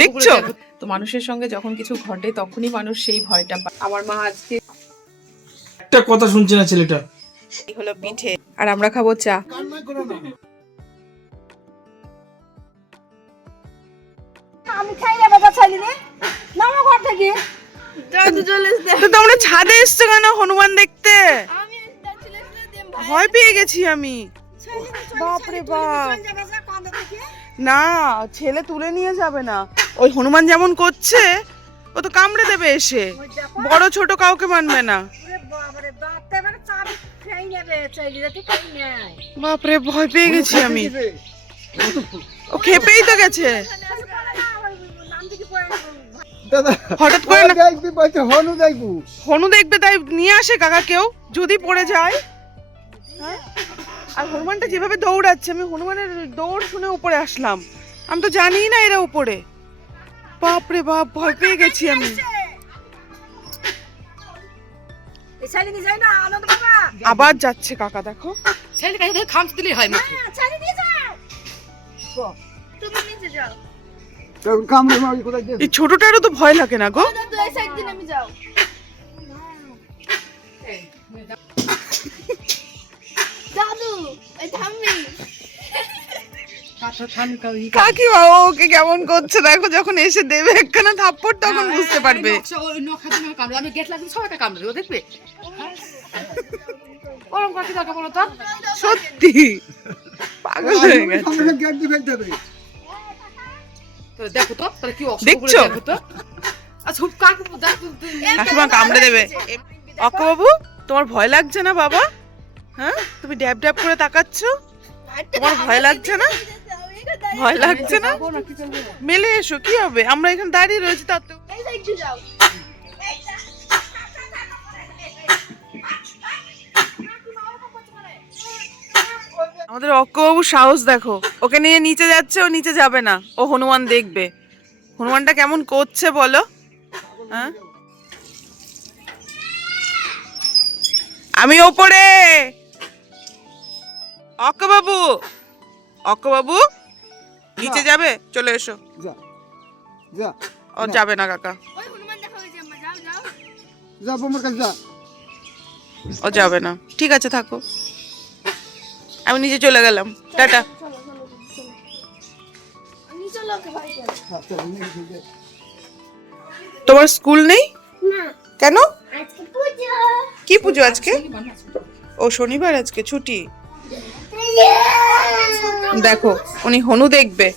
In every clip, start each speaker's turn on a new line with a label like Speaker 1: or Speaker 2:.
Speaker 1: দেখছ তো মানুষের সঙ্গে যখন কিছু ঘটে তখনই মানুষ সেই ভয়টা পায়
Speaker 2: আমার মা আজকে
Speaker 3: একটা কথা শুনছে না ছেলেটা
Speaker 1: হলো পিঠে আর আমরা খাব চা
Speaker 4: আমি খাই না বাবা ছাড়ি রে নামো ঘর থেকে
Speaker 1: তো তোমরা ছাদে এসছো কেন হনুমান দেখতে ভয় পেয়ে গেছি আমি বাপরে বাপ না ছেলে তুলে নিয়ে যাবে না। ওই হনুমান যেমন করছে ও তো কামড়ে দেবে এসে। বড় ছোট কাউকে মানবে না। বাপরে ভয় পেয়ে গেছি আমি। ও খেপেই তো গেছে। হঠাৎ করে
Speaker 5: হনু দেখব।
Speaker 1: হনু দেখবে তাই নিয়ে আসে কাকা কেউ যদি পড়ে যায়। হ্যাঁ? আর হনুমানটা যেভাবে দৌড়াচ্ছে আমি হনুমানের দৌড় শুনে উপরে আসলাম। আমি তো জানি না এরা উপরে। বাপরে বাপ ভয় পেয়ে গেছি আমি।
Speaker 4: এই ছাইলি নিয়ে যাই না আনন্দ বাবা।
Speaker 1: আবার যাচ্ছে কাকা দেখো।
Speaker 2: ছেলে কাছে খামচ দিলেই হয় মুখে
Speaker 4: হ্যাঁ, যাও। তুমি নিচে যাও।
Speaker 1: এই ছোটটারও তো ভয় লাগে না গো।
Speaker 4: তো এই সাইড দিন আমি যাও। দাদু
Speaker 1: কাকিমা ওকে কেমন করছে? দেখো যখন এসে দেবে একখানা থাপ্পড় তখন বুঝতে পারবে।
Speaker 2: ওই নখাতে না কামড়ে। আমি গেট সবাইটা কামড়ে দেখবে? ওরম কাকে দরকার বলো তো?
Speaker 1: সত্যি। পাগল হয়ে গেছে।
Speaker 2: দেখো তো তাহলে কি
Speaker 1: দেখছ?
Speaker 2: তো। আচ্ছা কাকু দেখো
Speaker 1: কামড়ে দেবে। অক্ক বাবু তোমার ভয় লাগছে না বাবা? হ্যাঁ? তুমি ড্যাব ড্যাব করে তাকাচ্ছ? তোমার ভয় লাগছে না? ভয় লাগছে না? মেলে এসো কি হবে? আমরা এখানে দাঁড়িয়ে রয়েছি তার তো
Speaker 4: যাও।
Speaker 1: আমাদের অক্কবাবু সাহস দেখো। ওকে নিয়ে নিচে যাচ্ছে ও নিচে যাবে না। ও হনুমান দেখবে। হনুমানটা কেমন করছে বলো? হ্যাঁ? আমি ওপরে! অক্কবাবু! অক্কবাবু! নিচে যাবে? চলে এসো।
Speaker 5: যা। যা।
Speaker 1: ও যাবে না কাকা।
Speaker 4: ওই হনুমান দেখা হয়েছে আম্মা যাও যাও।
Speaker 5: যা আমার কাছে যা।
Speaker 1: ও যাবে না। ঠিক আছে থাকো। আমি নিচে চলে গেলাম। টাটা।
Speaker 5: হ্যাঁ।
Speaker 1: তোমার স্কুল নেই? কেন?
Speaker 4: আজকে
Speaker 1: কি পুজো আজকে? ও শনিবার আজকে ছুটি। দেখো, উনি হনু দেখবে।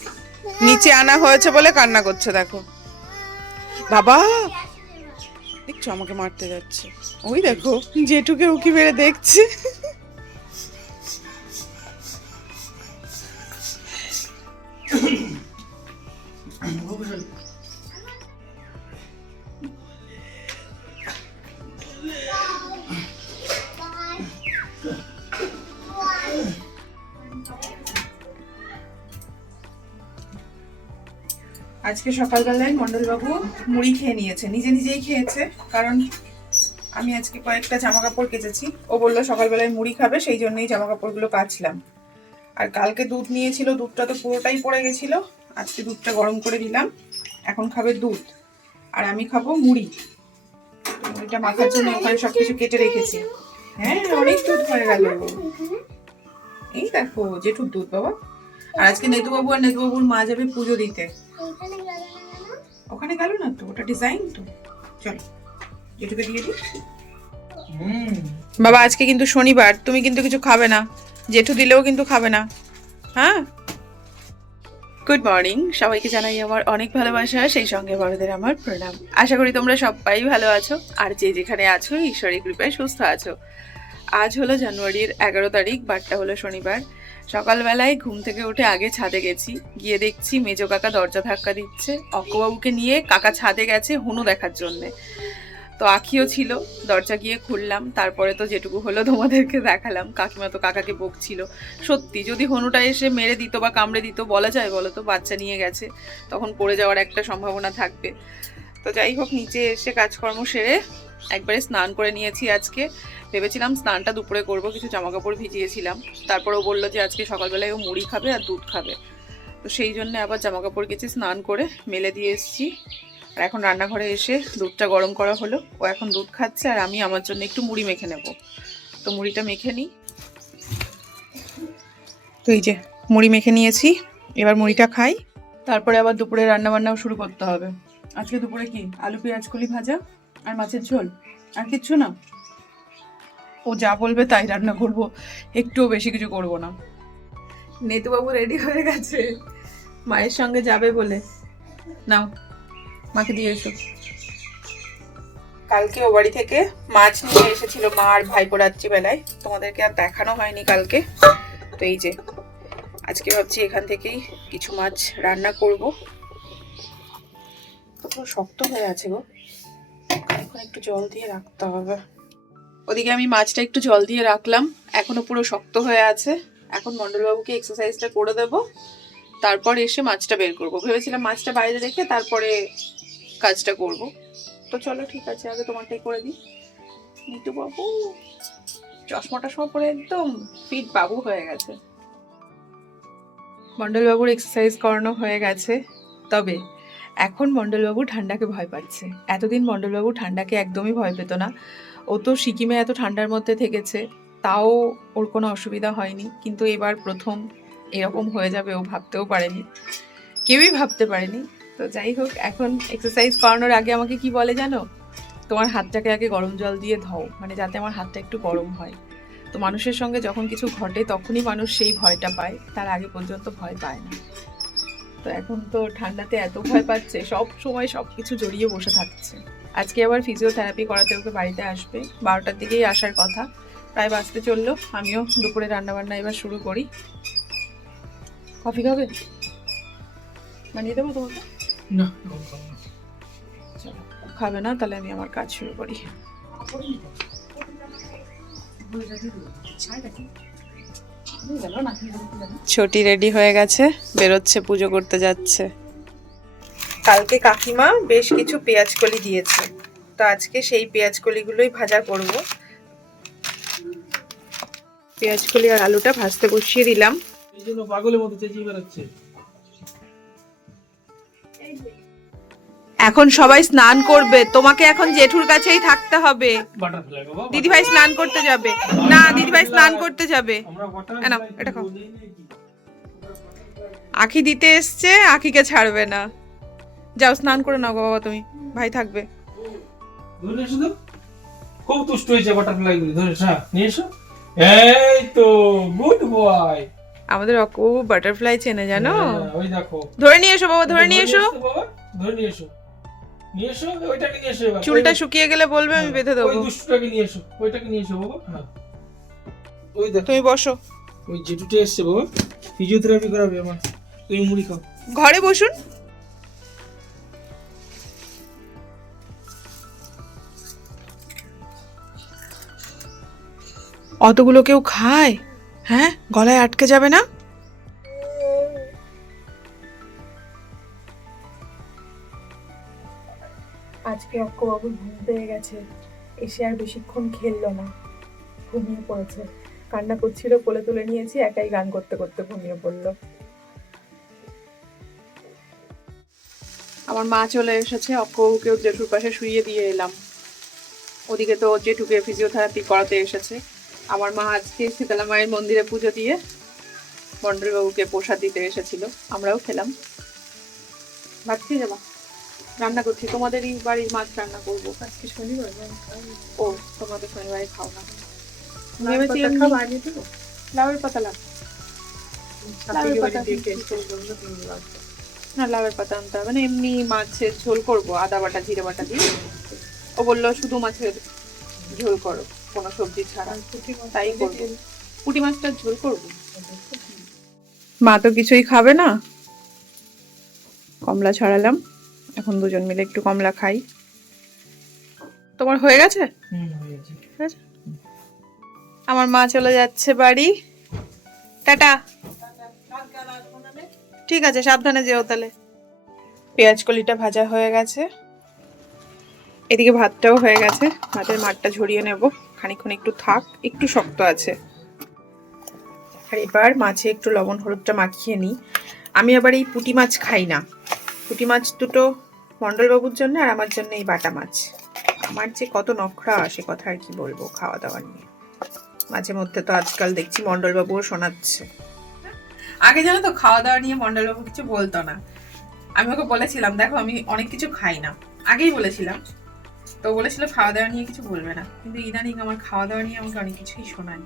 Speaker 1: নিচে আনা হয়েছে বলে কান্না করছে, দেখো। বাবা! দেখছ, আমাকে মারতে যাচ্ছে। ওই দেখো জেঠুকে উকি মেরে দেখছে। আজকে সকালবেলায় মন্ডলবাবু মুড়ি খেয়ে নিয়েছে, নিজে নিজেই খেয়েছে, কারণ আমি আজকে কয়েকটা জামা কাপড় কেচেছি। ও বলল সকালবেলায় মুড়ি খাবে, সেই জন্যই জামা কাপড়গুলো কাচলাম। আর কালকে দুধ নিয়েছিল, দুধটা তো পুরোটাই পড়ে গেছিল, আজকে দুধটা গরম করে দিলাম, এখন খাবে দুধ। আর আমি খাব মুড়ি। মুড়িটা মাখার জন্য ওখানে সবকিছু কেটে রেখেছি। হ্যাঁ অনেক দুধ হয়ে গেল। এই দেখো, জেঠুর দুধ বাবা। আর আজকে নেতুবাবু আর নেতুবাবুর মা যাবে পুজো দিতে। ওখানে গেল না তো? ওটা ডিজাইন তো। চল যেটুকু দিয়ে দিই। বাবা আজকে কিন্তু শনিবার তুমি কিন্তু কিছু খাবে না। জেঠু দিলেও কিন্তু খাবে না। হ্যাঁ? গুড মর্নিং সবাইকে জানাই আমার অনেক ভালোবাসা সেই সঙ্গে বড়দের আমার প্রণাম। আশা করি তোমরা সবাই ভালো আছো আর যে যেখানে আছো ঈশ্বরের কৃপায় সুস্থ আছো। আজ হলো জানুয়ারির এগারো তারিখ বারটা হলো শনিবার। সকালবেলায় ঘুম থেকে উঠে আগে ছাদে গেছি। গিয়ে দেখছি মেজো কাকা দরজা ধাক্কা দিচ্ছে। অক্কবাবুকে নিয়ে কাকা ছাদে গেছে হনু দেখার জন্যে। তো আখিও ছিল, দরজা গিয়ে খুললাম। তারপরে তো যেটুকু হলো তোমাদেরকে দেখালাম। কাকিমা তো কাকাকে বকছিল। সত্যি, যদি হনুটা এসে মেরে দিত বা কামড়ে দিত, বলা যায় বলো তো, বাচ্চা নিয়ে গেছে। তখন পড়ে যাওয়ার একটা সম্ভাবনা থাকবে। তো যাই হোক, নিচে এসে কাজকর্ম সেরে একবারে স্নান করে নিয়েছি আজকে। ভেবেছিলাম স্নানটা দুপুরে করব, কিছু জামা কাপড় ভিজিয়েছিলাম। তারপর ও বলল যে আজকে সকালবেলায় ও মুড়ি খাবে আর দুধ খাবে। তো সেই জন্য আবার জামা কাপড় কেচে স্নান করে মেলে দিয়ে এসেছি। আর এখন রান্নাঘরে এসে দুধটা গরম করা হলো। ও এখন দুধ খাচ্ছে আর আমি আমার জন্য একটু মুড়ি মেখে নেব। তো মুড়িটা মেখে নিই। তো এই যে মুড়ি মেখে নিয়েছি, এবার মুড়িটা খাই। তারপরে আবার দুপুরে রান্না বান্নাও শুরু করতে হবে। আজকে দুপুরে কি? আলু, পেঁয়াজ, কলি ভাজা? আর মাছের ঝোল। আর কিচ্ছু না। ও যা বলবে তাই রান্না করব। একটুও বেশি কিছু করব না। নেতুবাবু রেডি হয়ে গেছে। মায়ের সঙ্গে যাবে বলে। নাও মাকে দিয়ে এসো। কালকে ও বাড়ি থেকে মাছ নিয়ে এসেছিল মা আর ভাইপো রাত্রিবেলায়। তোমাদেরকে আর দেখানো হয়নি কালকে। তো এই যে আজকে ভাবছি এখান থেকেই কিছু মাছ রান্না করব। তো পুরো শক্ত হয়ে আছে গো। একটু জল দিয়ে রাখতে হবে। ওদিকে আমি মাছটা একটু জল দিয়ে রাখলাম। এখনও পুরো শক্ত হয়ে আছে। এখন মন্ডলবাবুকে এক্সারসাইজটা করে দেব। তারপর এসে মাছটা বের করব। ভেবেছিলাম মাছটা বাইরে রেখে তারপরে কাজটা করব। তো চলো, ঠিক আছে, আগে তোমারটাই করে দিই। নিতু বাবু চশমা টশমা পরে একদম ফিট বাবু হয়ে গেছে। মন্ডলবাবুর এক্সারসাইজ করানো হয়ে গেছে। তবে এখন মণ্ডলবাবু ঠান্ডাকে ভয় পাচ্ছে। এতদিন মণ্ডলবাবু ঠান্ডাকে একদমই ভয় পেত না। ও তো সিকিমে এত ঠান্ডার মধ্যে থেকেছে, তাও ওর কোনো অসুবিধা হয়নি। কিন্তু এবার প্রথম এরকম হয়ে যাবে, ও ভাবতেও পারেনি। কেউই ভাবতে পারেনি। তো যাই হোক, এখন এক্সারসাইজ করানোর আগে আমাকে কি বলে জানো? তোমার হাতটাকে আগে গরম জল দিয়ে ধও মানে যাতে আমার হাতটা একটু গরম হয়। তো মানুষের সঙ্গে যখন কিছু ঘটে, তখনই মানুষ সেই ভয়টা পায়। তার আগে পর্যন্ত ভয় পায় না। তো এখন তো ঠান্ডাতে এত ভয় পাচ্ছে সব সময় সব কিছু জড়িয়ে বসে থাকছে। আজকে আবার ফিজিওথেরাপি করাতে ওকে বাড়িতে আসবে বারোটার দিকেই আসার কথা। প্রায় বাঁচতে চলল আমিও দুপুরে রান্নাবান্না এবার শুরু করি। কফি খাবে? বানিয়ে দেবো তোমাকে?
Speaker 3: না।
Speaker 1: চলো খাবে না তাহলে আমি আমার কাজ শুরু করি। ছোটি রেডি হয়ে গেছে বেরোচ্ছে পুজো করতে যাচ্ছে। কালকে কাকিমা বেশ কিছু পেঁয়াজ কলি দিয়েছে। তো আজকে সেই পেঁয়াজ কলিগুলোই ভাজা করব। পেঁয়াজ কলি আর আলুটা ভাজতে বসিয়ে দিলাম।
Speaker 3: এই জন্য পাগলের মতো চেঁচিয়ে বেড়াচ্ছে।
Speaker 1: এখন সবাই স্নান করবে। তোমাকে এখন জেঠুর কাছেই থাকতে হবে। দিদিভাই স্নান করতে যাবে। না দিদিভাই স্নান করতে যাবে। এটা খাও। আখি দিতে এসছে আখিকে ছাড়বে না। যাও স্নান করে নাও বাবা তুমি। ভাই থাকবে।
Speaker 3: খুব দুষ্ট হয়েছে ধরে হ্যাঁ নিয়ে এসো। এই তো গুড বয়
Speaker 1: আমাদের অকু বাটারফ্লাই চেনে জানো?
Speaker 3: ওই দেখো।
Speaker 1: ধরে নিয়ে এসো বাবা ধরে নিয়ে এসো
Speaker 3: বাবা ধরে নিয়ে এসো। নিয়ে এসো ওইটাকে নিয়ে এসো
Speaker 1: চুলটা শুকিয়ে গেলে বলবে আমি বেঁধে দেবো।
Speaker 3: ওই দুষ্টটাকে নিয়ে এসো ওইটাকে নিয়ে এসো বাবা হ্যাঁ। ওই দেখো
Speaker 1: তুমি বসো।
Speaker 3: ওই জেঠুটা এসছে বাবা ফিজিওথেরাপি করাবে আমার। তুমি মুড়ি খাও।
Speaker 1: ঘরে বসুন। অতগুলো কেউ খায়? হ্যাঁ গলায় আটকে যাবে না?
Speaker 6: আজকে অক্কবাবু ঘুম পেয়ে গেছে। এসে আর বেশিক্ষণ খেললো না। ঘুমিয়ে পড়েছে। কান্না করছিল কোলে তুলে নিয়েছি একাই গান করতে করতে ঘুমিয়ে পড়ল।
Speaker 1: আমার মা চলে এসেছে অক্ককেও জেঠুর পাশে শুইয়ে দিয়ে এলাম। ওদিকে তো জেঠুকে ফিজিওথেরাপি করাতে এসেছে। আমার মা আজকে শীতলা মায়ের মন্দিরে পুজো দিয়ে মন্ডলবাবুকে প্রসাদ দিতে এসেছিল। আমরাও খেলাম। ভাত খেয়ে যাবা? রান্না করছি তোমাদেরই বাড়ির মাছ রান্না করব।
Speaker 6: আজকে শনিবার
Speaker 1: ও তোমরা তো শনিবারে খাও না। পাতা লাগ লাউয়ের পাতা কি করব? না লাউয়ের পাতা আনতে হবে না এমনি মাছের ঝোল করব আদা বাটা জিরে বাটা দিয়ে। ও বলল শুধু মাছের ঝোল করো কোনো সবজি ছাড়া। তাই করব। পুঁটি মাছটার ঝোল করব? মা তো কিছুই খাবে না। কমলা ছড়ালাম। এখন দুজন মিলে একটু কমলা খাই। তোমার হয়ে গেছে? আমার মা চলে যাচ্ছে বাড়ি। টাটা। ঠিক আছে সাবধানে যেও তাহলে। পেঁয়াজ কলিটা ভাজা হয়ে গেছে। এদিকে ভাতটাও হয়ে গেছে। ভাতের মাঠটা ঝরিয়ে নেব। খানিক্ষণ একটু থাক একটু শক্ত আছে। আর এবার মাছে একটু লবণ হলুদটা মাখিয়ে নিই। আমি আবার এই পুঁটি মাছ খাই না। পুঁটি মাছ দুটো মণ্ডলবাবুর জন্য আর আমার জন্য এই বাটা মাছ। আমার যে কত নখরা, সে কথা আর কি বলব খাওয়া দাওয়া নিয়ে। মাঝে মধ্যে তো আজকাল দেখছি মণ্ডলবাবুও শোনাচ্ছে। আগে জানো তো খাওয়া দাওয়া নিয়ে মণ্ডলবাবু কিছু বলতো না। আমি ওকে বলেছিলাম, দেখো, আমি অনেক কিছু খাই না। আগেই বলেছিলাম। তো বলেছিল খাওয়া দাওয়া নিয়ে কিছু বলবে না। কিন্তু ইদানিং আমার খাওয়া দাওয়া নিয়ে আমাকে অনেক কিছুই শোনায়।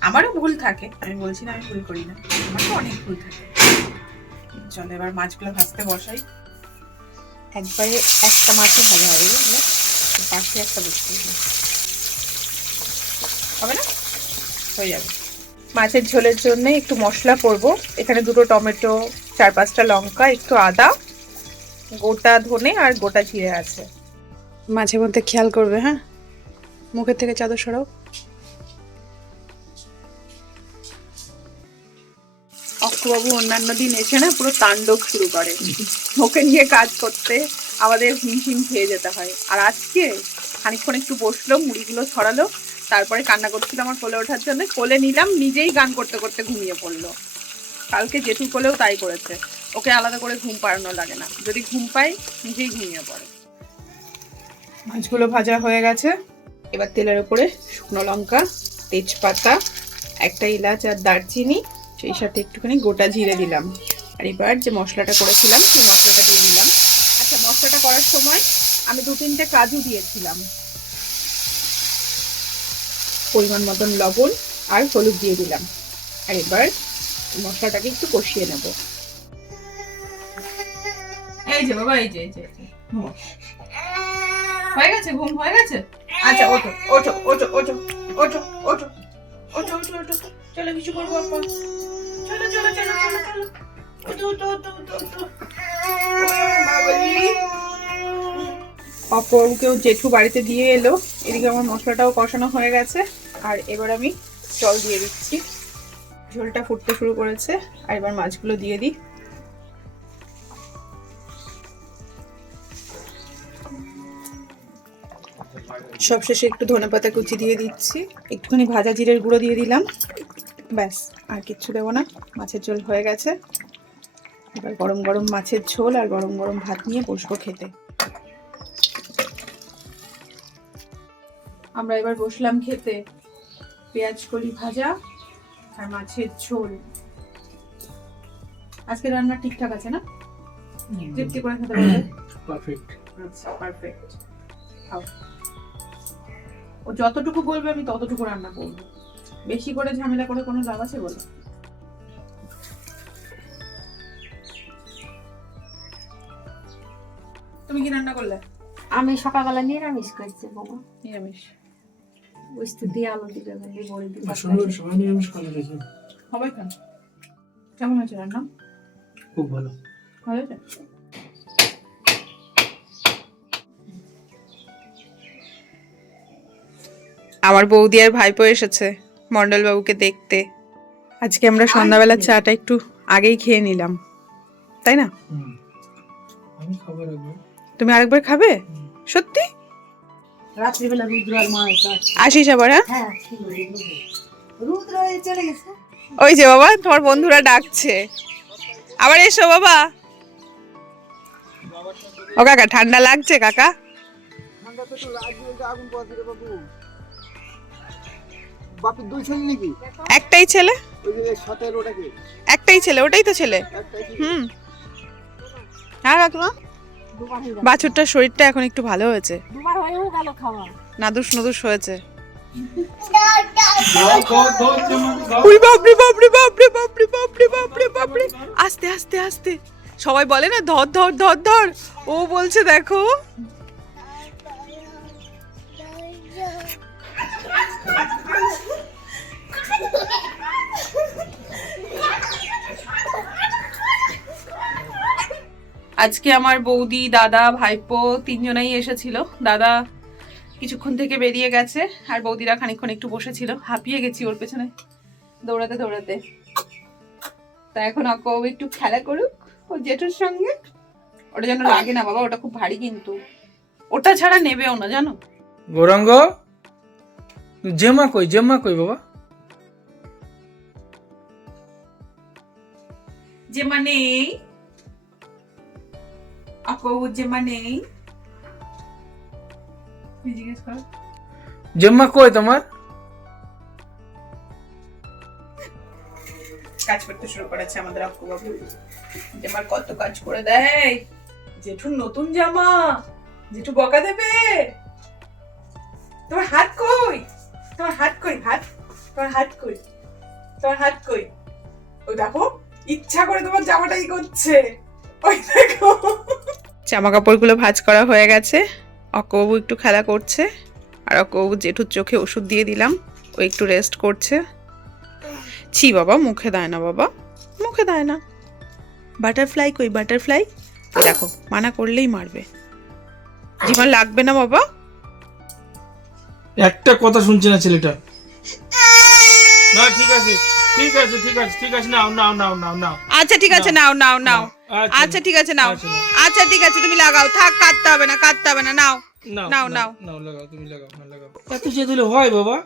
Speaker 1: আমারও ভুল থাকে, আমি বলছি না, আমি ভুল করি না। আমারও অনেক ভুল থাকে। চলো, এবার মাছগুলো ভাজতে বসাই। একবারে একটা মাছও ভালো হবে তো পাশে একটা হবে হবে না? হয়ে যাবে। মাছের ঝোলের জন্য একটু মশলা করব। এখানে দুটো টমেটো, চার পাঁচটা লঙ্কা, একটু আদা, গোটা ধনে আর গোটা জিরে আছে। মাঝে মধ্যে খেয়াল করবে হ্যাঁ? মুখের থেকে চাদর সরাও। অক্ষবাবু অন্যান্য দিন এসে না পুরো তাণ্ডব শুরু করে। ওকে নিয়ে কাজ করতে আমাদের হিমশিম খেয়ে যেতে হয়। আর আজকে খানিকক্ষণ একটু বসল, মুড়িগুলো ছড়ালো, তারপরে কান্না করছিল আমার কোলে ওঠার জন্য। কোলে নিলাম, নিজেই গান করতে করতে ঘুমিয়ে পড়ল। কালকে জেঠু কোলেও তাই করেছে। ওকে আলাদা করে ঘুম পাড়ানো লাগে না। যদি ঘুম পাই নিজেই ঘুমিয়ে পড়ে। মাছগুলো ভাজা হয়ে গেছে। এবার তেলের উপরে শুকনো লঙ্কা, তেজপাতা, একটা এলাচ আর দারচিনি সেই সাথে একটুখানি গোটা জিরে দিলাম। আর এবার যে মশলাটা করেছিলাম, সেই মশলাটা দিয়ে দিলাম। আচ্ছা মশলাটা করার সময় আমি দু তিনটে কাজু দিয়েছিলাম। পরিমাণ মতন লবণ আর হলুদ দিয়ে দিলাম। আর এবার মশলাটাকে একটু কষিয়ে নেব। এই যে বাবা, এই যে, এই। হয়ে গেছে ঘুম? হয়ে গেছে? আচ্ছা ওঠো ওঠো ওঠো ওঠো ওঠো ওঠো ওঠো ওঠো ওঠো চলো, কিছু করব চলো চলো চলো চলো চলো। অপরকেও জেঠু বাড়িতে দিয়ে এলো, এদিকে আমার মশলাটাও কষানো হয়ে গেছে, আর এবার আমি জল দিয়ে দিচ্ছি। ঝোলটা ফুটতে শুরু করেছে, আর এবার মাছগুলো দিয়ে দিই। সবশেষে একটু ধনেপাতা কুচি দিয়ে দিচ্ছি, একটুখানি ভাজা জিরের গুঁড়ো দিয়ে দিলাম, ব্যাস। আর কিচ্ছু দেবো না। মাছের ঝোল হয়ে গেছে। এবার গরম গরম মাছের ঝোল আর গরম গরম ভাত নিয়ে বসবো খেতে। আমরা এবার বসলাম খেতে। পেঁয়াজ কলি ভাজা আর মাছের ঝোল। আজকে রান্না ঠিকঠাক আছে না? তৃপ্তি করে খেতে পারবে?
Speaker 3: পারফেক্ট।
Speaker 1: আচ্ছা পারফেক্ট। ও যতটুকু বলবে আমি ততটুকু রান্না করব। বেশি করে ঝামেলা করে কোনো লাভ আছে বলো? তুমি কি রান্না করলে?
Speaker 4: আমি সকালবেলা নিরামিষ করছি বাবা।
Speaker 1: নিরামিষ।
Speaker 4: দিয়ে আলু দিবে ভেন্ডি বড়ি দিবে।
Speaker 3: সবাই নিরামিষ
Speaker 1: কেন কেমন হয়েছে রান্না?
Speaker 3: খুব ভালো।
Speaker 1: ভালো আমার বৌদি আর ভাইপো এসেছে। মন্ডল বাবুকে দেখতে। আজকে আমরা সন্ধ্যাবেলা চাটা একটু আগেই খেয়ে নিলাম। তাই না? তুমি আরেকবার খাবে? সত্যি? আসিস আবার হ্যাঁ?
Speaker 4: হ্যাঁ রুদ্র চলে গেছে?
Speaker 1: ওই যে বাবা তোমার বন্ধুরা ডাকছে। আবার এসো বাবা। ও কাকা ঠান্ডা লাগছে কাকা?
Speaker 5: ঠান্ডা তো আগুন বাবু। বাপের দুই ছেলে নাকি?
Speaker 1: একটাই ছেলে? একটাই ছেলে ওটাই তো ছেলে। হুম। হ্যাঁ কাকিমা? বাছুরটার শরীরটা এখন একটু ভালো হয়েছে। নাদুস নদুস হয়েছে। উই বাপরে বাপরে বাপরে বাপরে বাপরে বাপরে বাপরে। আস্তে আস্তে আস্তে। সবাই বলে না ধর ধর ধর ধর। ও বলছে দেখো। আজকে আমার বৌদি, দাদা, ভাইপো তিনজনাই এসেছিল। দাদা কিছুক্ষণ থেকে বেরিয়ে গেছে আর বৌদিরা খানিকক্ষণ একটু বসেছিল। হাঁপিয়ে গেছি ওর পেছনে। দৌড়াতে দৌড়াতে। তা এখন আঁকো একটু খেলা করুক ও জেঠুর সঙ্গে। ওটা যেন লাগে না বাবা, ওটা খুব ভারী কিন্তু। ওটা ছাড়া নেবেও না, জানো?
Speaker 3: গৌরাঙ্গ? জেমা কই জেমা কই বাবা?
Speaker 1: যে মা নেই। অকবুর যে মা নেই জিজ্ঞেস কর।
Speaker 3: জম্মা কই তোমার?
Speaker 1: কাজ করতে শুরু করেছে আমাদের অক্কু বাবু। জামার কত কাজ করে দেয়। জেঠুর নতুন জামা। জেঠু বকা দেবে। তোমার হাত কই? তোমার হাত কই, হাত? তোমার হাত কই? তোমার হাত কই? ওই দেখো, ইচ্ছা করে তোমার জামাটা ই করছে ওই দেখো। জামা কাপড়গুলো ভাঁজ করা হয়ে গেছে। অক্কবাবু একটু খেলা করছে। আর অক্কবাবু জেঠুর চোখে ওষুধ দিয়ে দিলাম। ও একটু রেস্ট করছে। ছি বাবা, মুখে দেয় না বাবা। মুখে দেয় না। বাটারফ্লাই কই বাটারফ্লাই দেখো, মানা করলেই মারবে। জীবন লাগবে না বাবা?
Speaker 3: একটা কথা শুনছে না ছেলেটা। না ঠিক আছে ঠিক আছে ঠিক আছে ঠিক আছে নাও নাও নাও নাও নাও।
Speaker 1: আচ্ছা ঠিক আছে নাও নাও নাও। আচ্ছা ঠিক আছে নাও।
Speaker 3: আচ্ছা,
Speaker 1: আচ্ছা ঠিক আছে তুমি লাগাও থাক কাটতে হবে না কাটতে হবে না নাও।
Speaker 3: নাও
Speaker 1: নাও, নাও।
Speaker 3: লাগাও তুমি লাগাও হ্যাঁ লাগাও। এত দিলে হয় বাবা?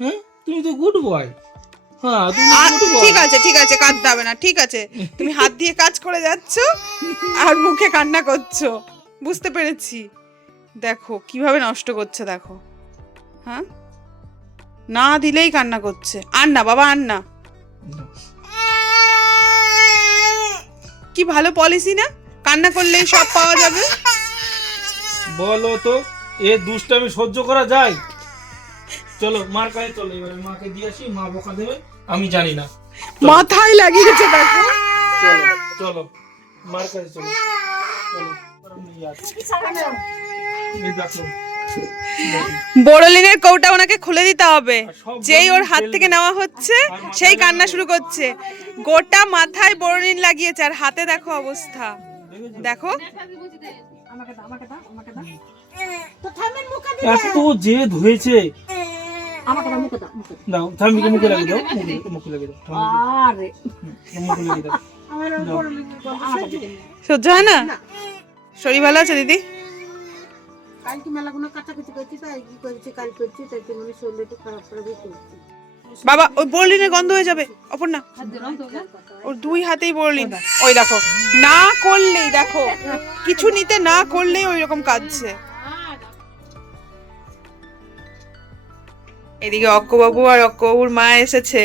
Speaker 3: হ্যাঁ? তুমি তো গুড বয় হ্যাঁ তুমি
Speaker 1: আ-
Speaker 3: গুড বয়
Speaker 1: ঠিক আছে ঠিক আছে কাটতে হবে না ঠিক আছে। তুমি হাত দিয়ে কাজ করে যাচ্ছ আর মুখে কান্না করছ। বুঝতে পেরেছি। দেখো কীভাবে নষ্ট করছে দেখো। হ্যাঁ? না দিলেই কান্না করছে। আর না বাবা আর না কি ভালো পলিসি না? কান্না করলেই সব পাওয়া যাবে।
Speaker 3: বলো তো এ দুষ্টামি সহ্য করা যায়? চলো মার কাছে চলো এবারে মাকে দিয়ে আসি মা বকা দেবে আমি জানি না।
Speaker 1: মাথায় লাগিয়েছে দেখো।
Speaker 3: চলো চলো মার কাছে চলো। চলো। এই দেখো।
Speaker 1: বোরলিনের কৌটা ওনাকে খুলে দিতে হবে। যেই ওর হাত থেকে নেওয়া হচ্ছে সেই কান্না শুরু করছে। গোটা মাথায় বোরলিন লাগিয়েছে আর হাতে দেখো অবস্থা। দেখো।
Speaker 4: আমাকে দাও আমাকে দাও আমাকে দাও তো থামের মুখে দিবে
Speaker 3: এত জেদ হয়েছে।
Speaker 4: দাও মুখে দাও মুখে দাও
Speaker 3: দাও থামিকে মুখে লাগিয়ে দাও। মুখে মুখে লাগিয়ে দাও
Speaker 4: আরে।
Speaker 3: মুখে লাগিয়ে দাও।
Speaker 4: আমার
Speaker 3: দাও।
Speaker 4: বড় লিখে আমাকে দিবে
Speaker 1: সহ্য হয় না। শরীর ভালো আছে দিদি?
Speaker 4: কালকে মেলাগুলো কাটাকুটি করছি তাই কি করছি, কাল করছি, তাই খারাপ করছি।
Speaker 1: বাবা, ওই গন্ধ হয়ে যাবে অপর না ওর দুই হাতেই বোরলিন। ওই দেখো, না করলেই, দেখো, কিছু নিতে না করলেই ওই রকম কাঁদছে। এদিকে অক্কবাবু আর অক্কবাবুর মা এসেছে।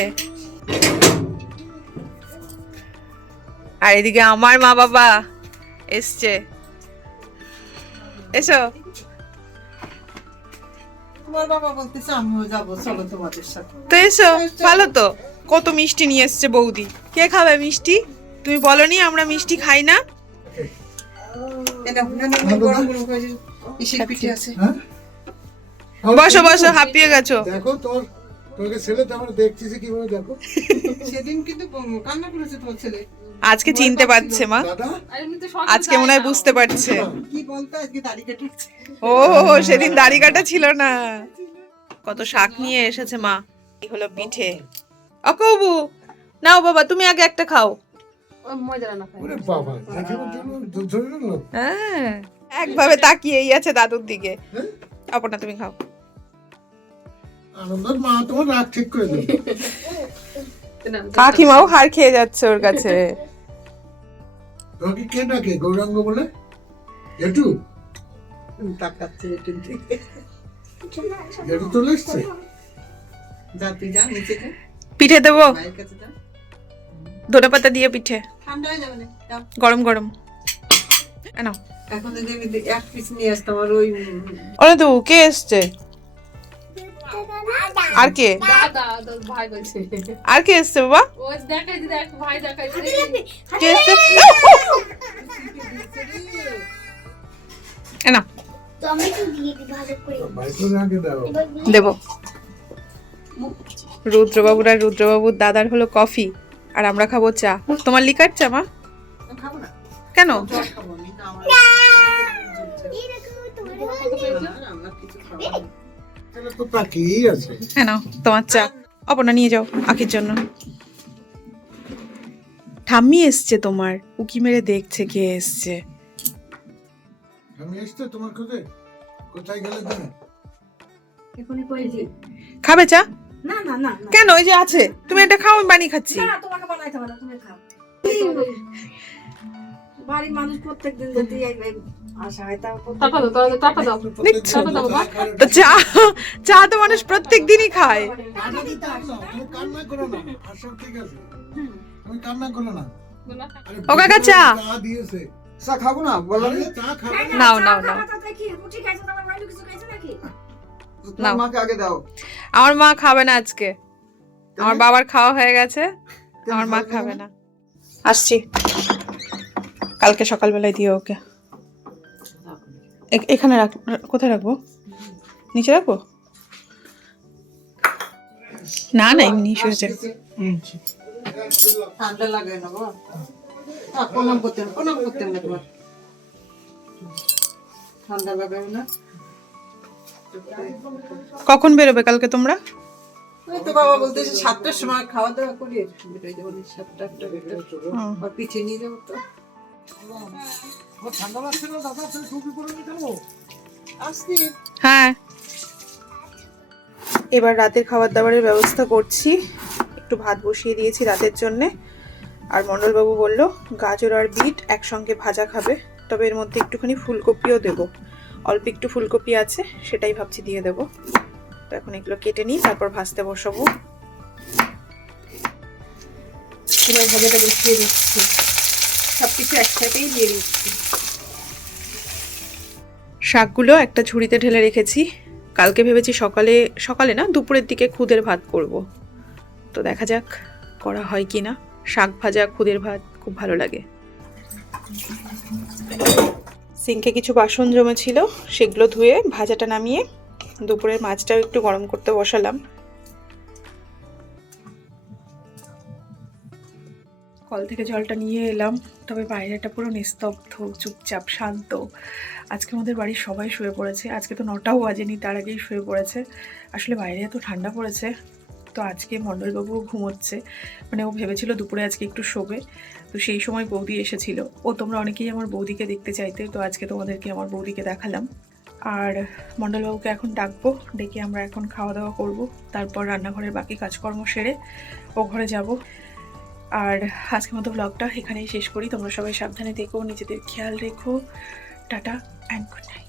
Speaker 1: আর এদিকে আমার মা বাবা এসছে। এসো।
Speaker 7: তোমার বাবা বলতেছে আমিও যাব চলো তোমাদের সাথে।
Speaker 1: তো এসো ভালো তো? কত মিষ্টি নিয়ে এসছে বৌদি। কে খাবে মিষ্টি? তুমি বলনি আমরা মিষ্টি খাই না?
Speaker 5: হ্যাঁ?
Speaker 1: বসো বসো হাঁপিয়ে গেছো।
Speaker 5: দেখো তোর তোকে ছেলে তো আমরা দেখছিস কীভাবে দেখো।
Speaker 7: সেদিন কিন্তু কান্না করেছে তোমার ছেলে।
Speaker 1: আজকে চিনতে পারছে মা। আজকে মনে হয় বুঝতে পারছে।
Speaker 7: কি বলতো আজকে দাড়ি কেটেছে
Speaker 1: ও সেদিন দাড়ি কাটা ছিল না। কত শাক নিয়ে এসেছে মা। এই হলো পিঠে। অকবু নাও বাবা তুমি আগে একটা খাও। হ্যাঁ একভাবে তাকিয়েই আছে দাদুর দিকে।
Speaker 5: হ্যাঁ?
Speaker 1: অপর্ণা তুমি খাও।
Speaker 5: আনন্দের মা তোমার রাগ ঠিক করে দেবে।
Speaker 1: কাকিমাও হার খেয়ে যাচ্ছে ওর কাছে।
Speaker 5: তোকে কে ডাকে? গৌরাঙ্গ বলে?
Speaker 7: তাকাচ্ছে
Speaker 5: চলে এসছে?
Speaker 7: যা তুই যা নিচে
Speaker 1: পিঠে দেবো? ধনে পাতা দিয়ে পিঠে।
Speaker 7: ঠান্ডা হয়ে যাবে না
Speaker 1: গরম গরম। নাও।
Speaker 7: এখন যদি আমি এক পিস নিয়ে আসতাম আর ওই
Speaker 1: অনেদু কে এসছে? আর কে? আর কে এসছে বাবা?
Speaker 2: ও দেখাই দেখ ভাই দেখাই
Speaker 1: কে এসছে?
Speaker 5: আগে
Speaker 1: দেব। রুদ্রবাবুর আর রুদ্রবাবুর দাদার হলো কফি আর আমরা খাব চা। তোমার লিকার চা মা? কেন?
Speaker 5: তো তাকিয়েই আছে।
Speaker 1: হ্যাঁ নাও তোমার চা। অপর্ণা নিয়ে যাও আখির জন্য। ঠাম্মি এসছে তোমার। উকি মেরে দেখছে কে এসছে।
Speaker 5: আমি এসছে তোমার খোঁজে? কোথায় গেলে তুমি?
Speaker 4: এখনই কইছি
Speaker 1: খাবে চা?
Speaker 4: না না না না।
Speaker 1: কেন? ওই যে আছে। তুমি এটা খাও আমি বানিয়ে খাচ্ছি।
Speaker 4: না তোমাকে বানাইতে হবে তুমি খাও। বাড়ির মানুষ প্রত্যেকদিন যদি
Speaker 1: চা চা তো মানুষ প্রত্যেক দিনই খায় ও কাকা চা।
Speaker 5: চা
Speaker 7: খাব না বলো
Speaker 1: নাও নাও নাও। আমার মা খাবে না আজকে। আমার বাবার খাওয়া হয়ে গেছে আমার মা খাবে না। আসছি। কালকে সকালবেলায় দিও ওকে। এখানে রাখ কোথায় রাখব? নিচে রাখব? না না এমনি শুয়েছে
Speaker 7: ঠান্ডা লাগে না প্রণাম করতে প্রণাম করতে হবে তোমার? ঠান্ডা লাগে না?
Speaker 1: কখন বেরোবে কালকে তোমরা?
Speaker 7: ওই তো বাবা বলতেছে সাতটার সময় খাওয়া দাওয়া করি বেরোয় যাব সাতটা আটটা পিছিয়ে নিয়ে যাব তো।
Speaker 5: ঠান্ডা লাগছে না? দাদা তুমি টুপি পরে নিতে পারব
Speaker 7: আসছি।
Speaker 1: হ্যাঁ। এবার রাতের খাবার দাবারের ব্যবস্থা করছি। একটু ভাত বসিয়ে দিয়েছি রাতের জন্যে। আর মণ্ডলবাবু বলল গাজর আর বিট একসঙ্গে ভাজা খাবে। তবে এর মধ্যে একটুখানি ফুলকপিও দেবো। অল্প একটু ফুলকপি আছে সেটাই ভাবছি দিয়ে দেবো। তো এখন এগুলো কেটে নিই তারপর ভাজতে বসাবো।
Speaker 7: এবার ভাজাটা বসিয়ে দিচ্ছি। সব কিছু একসাথেই দিয়ে দিচ্ছি
Speaker 1: শাকগুলো একটা ঝুড়িতে ঢেলে রেখেছি। কালকে ভেবেছি সকালে সকালে না, দুপুরের দিকে খুদের ভাত করব। তো দেখা যাক করা হয় কি না শাক ভাজা, খুদের ভাত খুব ভালো লাগে। সিঙ্কে কিছু বাসন জমেছিল, সেগুলো ধুয়ে ভাজাটা নামিয়ে দুপুরের মাছটাও একটু গরম করতে বসালাম। কল থেকে জলটা নিয়ে এলাম, তবে বাইরেটা পুরো নিস্তব্ধ, চুপচাপ, শান্ত। আজকে আমাদের বাড়ির সবাই শুয়ে পড়েছে। আজকে তো নটাও বাজেনি, তার আগেই শুয়ে পড়েছে। আসলে বাইরে এত ঠান্ডা পড়েছে, তো আজকে মণ্ডলবাবুও ঘুমোচ্ছে। মানে ও ভেবেছিল দুপুরে আজকে একটু শোবে, তো সেই সময় বৌদি এসেছিল। ও তোমরা অনেকেই আমার বৌদিকে দেখতে চাইতে, তো আজকে তোমাদেরকে আমার বৌদিকে দেখালাম। আর মণ্ডলবাবুকে এখন ডাকবো, ডেকে আমরা এখন খাওয়া দাওয়া করব। তারপর রান্নাঘরের বাকি কাজকর্ম সেরে ও ঘরে যাব। আর আজকের মতো ব্লগটা এখানেই শেষ করি। তোমরা সবাই সাবধানে দেখো নিজেদের খেয়াল রেখো। Tata and good night